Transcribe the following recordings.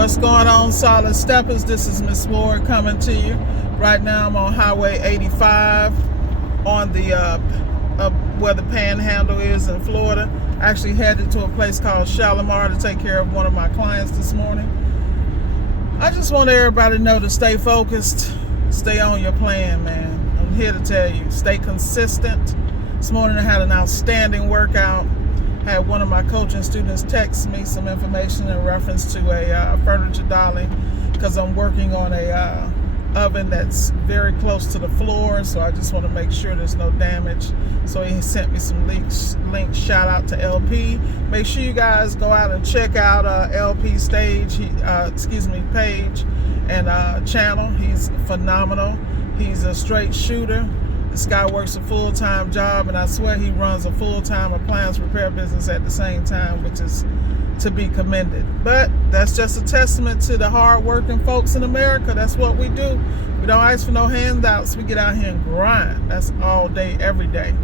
What's going on, Solid Steppers? This is Miss Ward coming to you. Right now I'm on Highway 85 on the where the Panhandle is in Florida. Actually headed to a place called Shalimar to take care of one of my clients this morning. I just want everybody to know to stay focused, stay on your plan, man. I'm here to tell you, stay consistent. This morning I had an outstanding workout. Had one of my coaching students text me some information in reference to a furniture dolly because I'm working on a oven that's very close to the floor, so I just want to make sure there's no damage. So he sent me some links. Shout out to LP. Make sure you guys go out and check out LP page and channel. He's phenomenal. He's a straight shooter. This guy works a full-time job, and I swear he runs a full-time appliance repair business at the same time, which is to be commended. But that's just a testament to the hard-working folks in America. That's what we do. We don't ask for no handouts. We get out here and grind. That's all day, every day.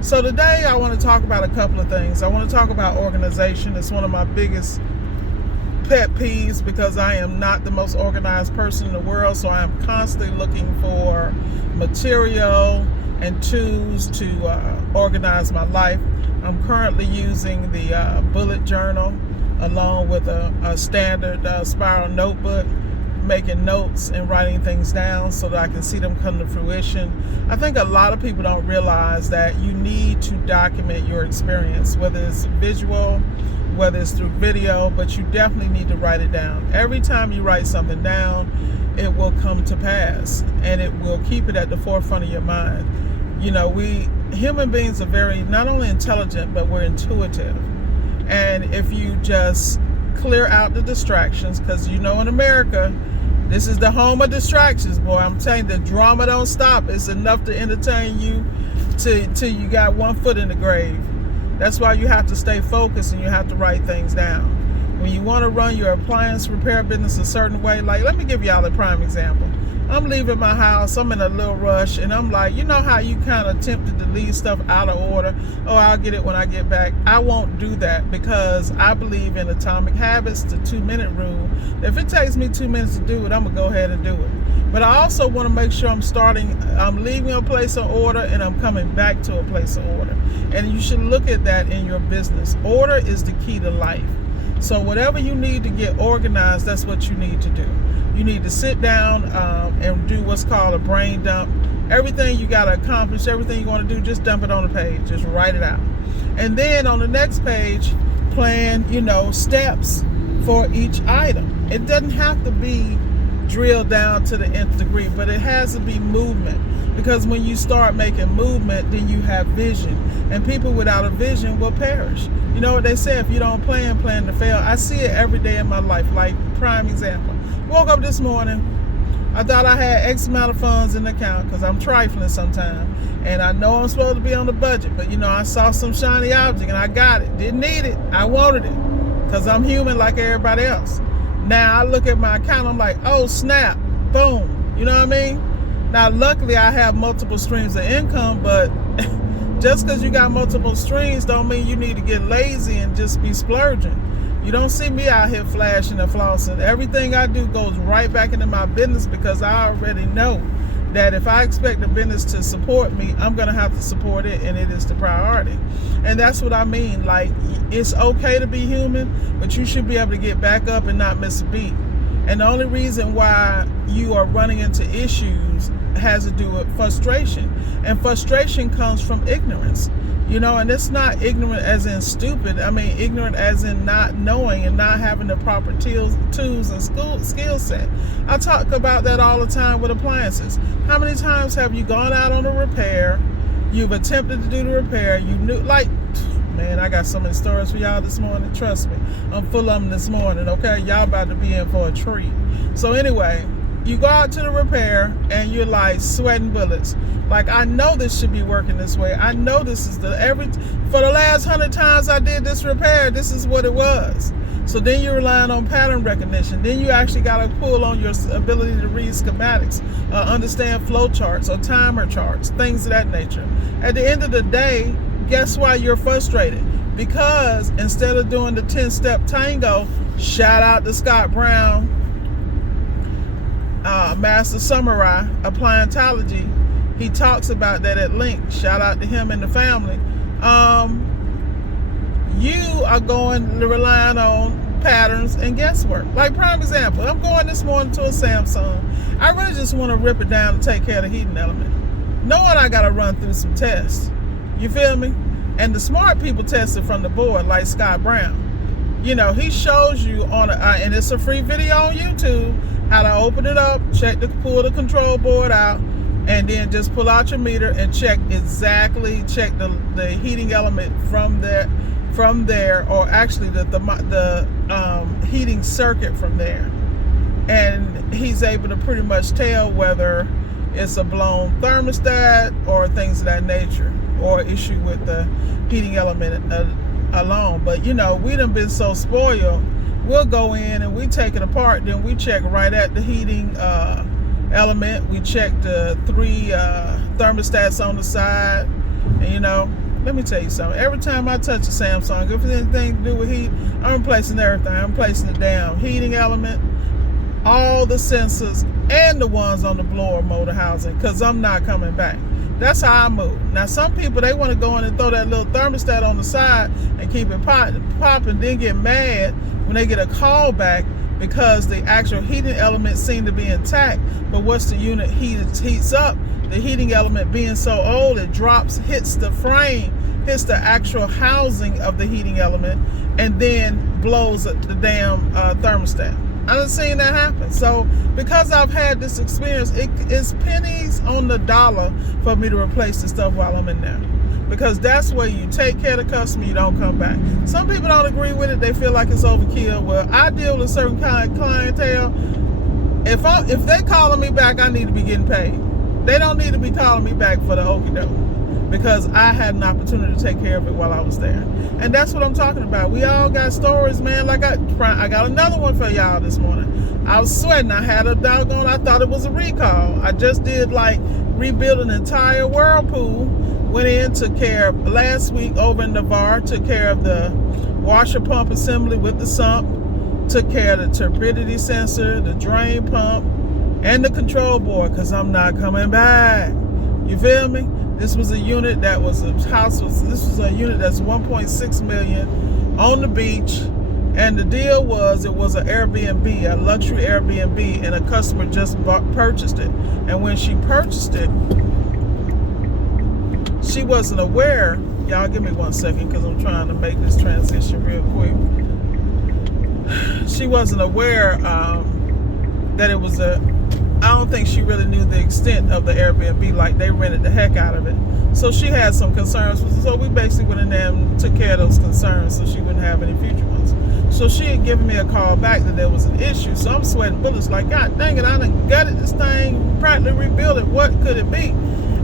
So today I want to talk about a couple of things. I want to talk about organization. It's one of my biggest pet peeves because I am not the most organized person in the world, so I am constantly looking for material and tools to organize my life. I'm currently using the bullet journal along with a standard spiral notebook, making notes and writing things down so that I can see them come to fruition. I think a lot of people don't realize that you need to document your experience, whether it's visual, whether it's through video, but you definitely need to write it down. Every time you write something down, it will come to pass, and it will keep it at the forefront of your mind. You know, we human beings are very not only intelligent, but we're intuitive. And if you just clear out the distractions, because you know in America, this is the home of distractions, boy. I'm telling you, the drama don't stop. It's enough to entertain you till you got one foot in the grave. That's why you have to stay focused and you have to write things down. When you want to run your appliance repair business a certain way, like let me give y'all a prime example. I'm leaving my house, I'm in a little rush, and I'm like, you know how you kind of tempted to leave stuff out of order? Oh, I'll get it when I get back. I won't do that because I believe in atomic habits, the 2-minute rule. If it takes me 2 minutes to do it, I'm going to go ahead and do it. But I also want to make sure I'm leaving a place of order and I'm coming back to a place of order. And you should look at that in your business. Order is the key to life. So whatever you need to get organized, that's what you need to do. You need to sit down and do what's called a brain dump. Everything you got to accomplish, everything you want to do, just dump it on the page. Just write it out. And then on the next page, plan, steps for each item. It doesn't have to be drilled down to the nth degree, but it has to be movement. Because when you start making movement, then you have vision. And people without a vision will perish. You know what they say, if you don't plan to fail. I see it every day in my life. Like, prime example. Woke up this morning, I thought I had X amount of funds in the account because I'm trifling sometimes. And I know I'm supposed to be on the budget, but I saw some shiny object and I got it. Didn't need it. I wanted it because I'm human like everybody else. Now I look at my account, I'm like, oh snap, boom. You know what I mean? Now luckily I have multiple streams of income, but just because you got multiple streams don't mean you need to get lazy and just be splurging. You don't see me out here flashing and flossing. Everything I do goes right back into my business because I already know that if I expect the business to support me, I'm going to have to support it, and it is the priority. And that's what I mean. Like, it's okay to be human, but you should be able to get back up and not miss a beat. And the only reason why you are running into issues has to do with frustration. And frustration comes from ignorance. And it's not ignorant as in stupid. I mean, ignorant as in not knowing and not having the proper tools and skill set. I talk about that all the time with appliances. How many times have you gone out on a repair? You've attempted to do the repair. You knew, man, I got so many stories for y'all this morning. Trust me, I'm full of them this morning, okay? Y'all about to be in for a treat. So anyway, you go out to the repair and you're like sweating bullets. Like, I know this should be working this way. I know this is for the last 100 times I did this repair, this is what it was. So then you're relying on pattern recognition. Then you actually got to pull on your ability to read schematics, understand flow charts or timer charts, things of that nature. At the end of the day, guess why you're frustrated? Because instead of doing the 10-step tango, Shout out to Scott Brown, Master Samurai, Appliantology. He talks about that at length. Shout out to him and the family. You are going to rely on patterns and guesswork. Like, prime example, I'm going this morning to a Samsung. I really just want to rip it down and take care of the heating element, knowing I got to run through some tests. You feel me? And the smart people test it from the board, like Scott Brown. You know, he shows you on and it's a free video on YouTube, how to open it up, pull the control board out, and then just pull out your meter and check the heating element from there, or actually the heating circuit from there. And he's able to pretty much tell whether it's a blown thermostat or things of that nature, or issue with the heating element alone. But you know, we done been so spoiled, we'll go in and we take it apart, then we check right at the heating element. We check the 3 thermostats on the side. And you know, let me tell you something. Every time I touch a Samsung, if it's anything to do with heat, I'm replacing everything. I'm replacing the damn heating element, all the sensors, and the ones on the blower motor housing, because I'm not coming back. That's how I move. Now, some people, they want to go in and throw that little thermostat on the side and keep it popping, then get mad when they get a call back because the actual heating element seem to be intact. But once the unit heats up, the heating element being so old, it drops, hits the frame, hits the actual housing of the heating element, and then blows the damn thermostat. I done seen that happen. So because I've had this experience, it's pennies on the dollar for me to replace the stuff while I'm in there. Because that's where you take care of the customer, you don't come back. Some people don't agree with it, they feel like it's overkill. Well, I deal with a certain kind of clientele. If they calling me back, I need to be getting paid. They don't need to be calling me back for the okie doke, because I had an opportunity to take care of it while I was there. And that's what I'm talking about. We all got stories, man. Like I got another one for y'all this morning. I was sweating. I had a doggone, I thought it was a recall. I just did like rebuild an entire whirlpool. Went in, took care of last week over in Navarre, took care of the washer pump assembly with the sump, took care of the turbidity sensor, the drain pump, and the control board, because I'm not coming back. You feel me? This was a unit that was this was a unit that's 1.6 million on the beach, and the deal was it was an Airbnb, a luxury Airbnb, and a customer just purchased it. And when she purchased it, she wasn't aware. Y'all give me 1 second because I'm trying to make this transition real quick. She wasn't aware that it was I don't think she really knew the extent of the Airbnb, like they rented the heck out of it. So she had some concerns. So we basically went in there and took care of those concerns so she wouldn't have any future ones. So she had given me a call back that there was an issue. So I'm sweating bullets like, God dang it, I done gutted this thing, practically rebuilt it. What could it be?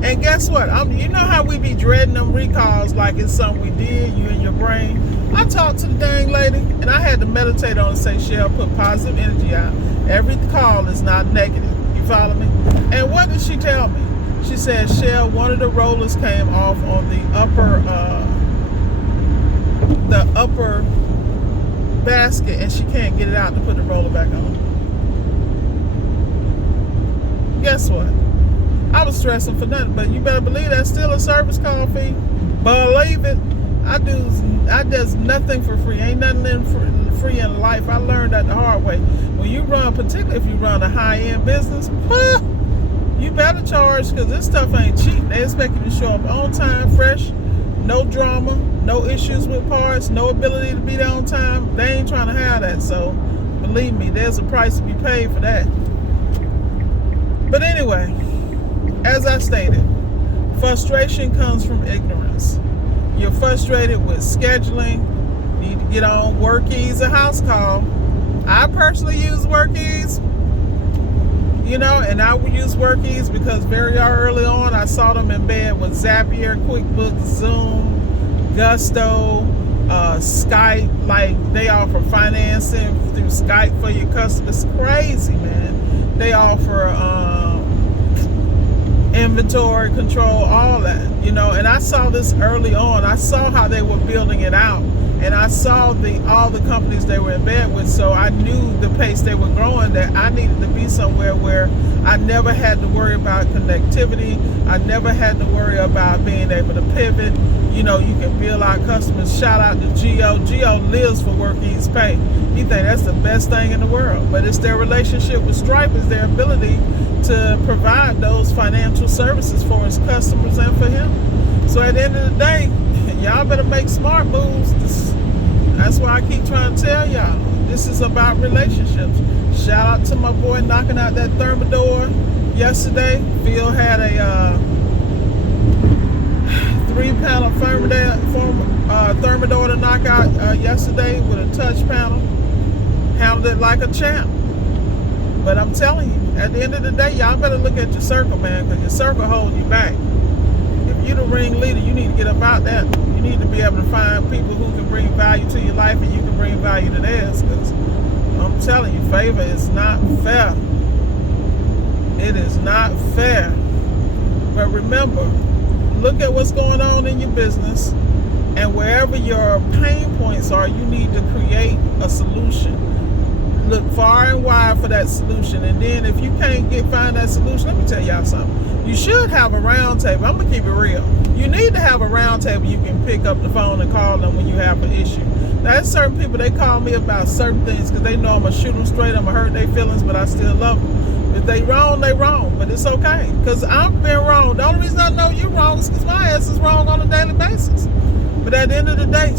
And guess what? You know how we be dreading them recalls like it's something we did, you and your brain? I talked to the dang lady, and I had to meditate on it and say, Shell, put positive energy out. Every call is not negative. You follow me? And what did she tell me? She said, Shell, one of the rollers came off on the upper basket, and she can't get it out to put the roller back on. Guess what? I was stressing for nothing, but you better believe that's still a service call fee. Believe it. I does nothing for free. Ain't nothing free in life. I learned that the hard way. When you run, particularly if you run a high-end business, you better charge, because this stuff ain't cheap. They expect you to show up on time, fresh, no drama, no issues with parts, no ability to be there on time. They ain't trying to have that. So believe me, there's a price to be paid for that. But anyway, as I stated, frustration comes from ignorance. You're frustrated with scheduling. You need to get on WORKIZ, a house call. I personally use WORKIZ, and I would use WORKIZ because very early on I saw them in bed with Zapier, QuickBooks, Zoom, Gusto, Skype. Like, they offer financing through Skype for your customers. It's crazy, man. They offer inventory control, all that, and I saw this early on. I saw how they were building it out and I saw all the companies they were in bed with, so I knew the pace they were growing, that I needed to be somewhere where I never had to worry about connectivity. I never had to worry about being able to pivot. You know, you can bill our customers. Shout out to Geo. Geo lives for WORKIZ Pay. He think that's the best thing in the world. But it's their relationship with Stripe, is their ability to provide those financial services for his customers and for him. So at the end of the day, y'all better make smart moves. That's why I keep trying to tell y'all, this is about relationships. Shout out to my boy knocking out that Thermador yesterday. Phil had a 3-panel Thermador to knock out yesterday with a touch panel. Handled it like a champ. But I'm telling you, at the end of the day, y'all better look at your circle, man, because your circle holds you back. If you're the ring leader, you need to get about that. You need to be able to find people who can bring value to your life, and you can bring value to theirs, because I'm telling you, favor is not fair. It is not fair. But remember, look at what's going on in your business, and wherever your pain points are, you need to create a solution. Look far and wide for that solution, and then if you can't find that solution, let me tell y'all something. You should have a round table. I'm gonna keep it real. You need to have a round table you can pick up the phone and call them when you have an issue. Now, there's certain people, they call me about certain things because they know I'm gonna shoot them straight, I'm gonna hurt their feelings, but I still love them. If they wrong, they wrong, but it's okay, because I've been wrong. The only reason I know you're wrong is because my ass is wrong on a daily basis. But at the end of the day,